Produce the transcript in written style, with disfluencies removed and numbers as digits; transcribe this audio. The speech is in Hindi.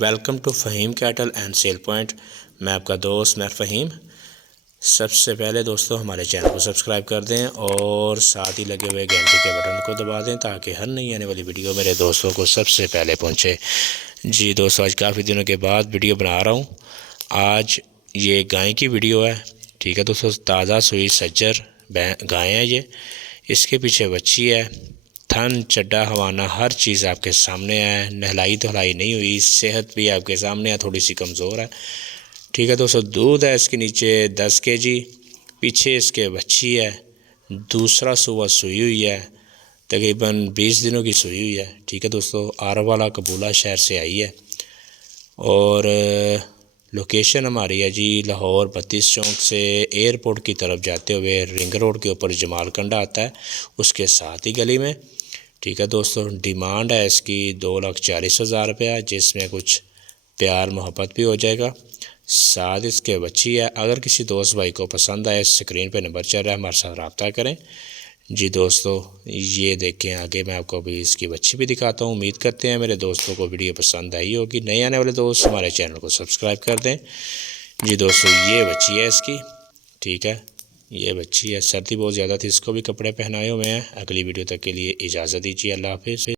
Welcome to Faheem cattle and sale point. मैं आपका दोस्त मैं फ़हीम। सबसे पहले दोस्तों हमारे चैनल को सब्सक्राइब कर दें और साथ ही लगे हुए घंटे के बटन को दबा दें ताकि हर नई आने वाली वीडियो मेरे दोस्तों को सबसे पहले पहुंचे। जी दोस्तों, आज काफ़ी दिनों के बाद वीडियो बना रहा हूं। आज ये गाय की वीडियो है। ठीक है दोस्तों, ताज़ा सुई सज्जर गाय है ये। इसके पीछे बच्ची है। थन चड्डा हवाना हर चीज़ आपके सामने है। नहलाई धुलाई नहीं हुई, सेहत भी आपके सामने है, थोड़ी सी कमज़ोर है। ठीक है दोस्तों, दूध है इसके नीचे 10 kg। पीछे इसके बच्ची है। दूसरा सुबह सुई हुई है, तकरीबन 20 दिनों की सुई हुई है। ठीक है दोस्तों, आरवाला कबूला शहर से आई है और लोकेशन हमारी है जी लाहौर 32 चौक से एयरपोर्ट की तरफ जाते हुए रिंग रोड के ऊपर जमालकंडा आता है, उसके साथ ही गली में। ठीक है दोस्तों, डिमांड है इसकी 2,40,000 रुपया, जिसमें कुछ प्यार मोहब्बत भी हो जाएगा। साथ इसके बच्ची है। अगर किसी दोस्त भाई को पसंद आए, स्क्रीन पे नंबर चल रहा है, हमारे साथ रब्ता करें। जी दोस्तों, ये देखें, आगे मैं आपको अभी इसकी बच्ची भी दिखाता हूँ। उम्मीद करते हैं मेरे दोस्तों को वीडियो पसंद आई होगी। नए आने वाले दोस्त हमारे चैनल को सब्सक्राइब कर दें। जी दोस्तों, ये बच्ची है इसकी। ठीक है, ये बच्ची है। सर्दी बहुत ज़्यादा थी, इसको भी कपड़े पहनाए हुए हैं। अगली वीडियो तक के लिए इजाज़त दीजिए। अल्लाह हाफिज़।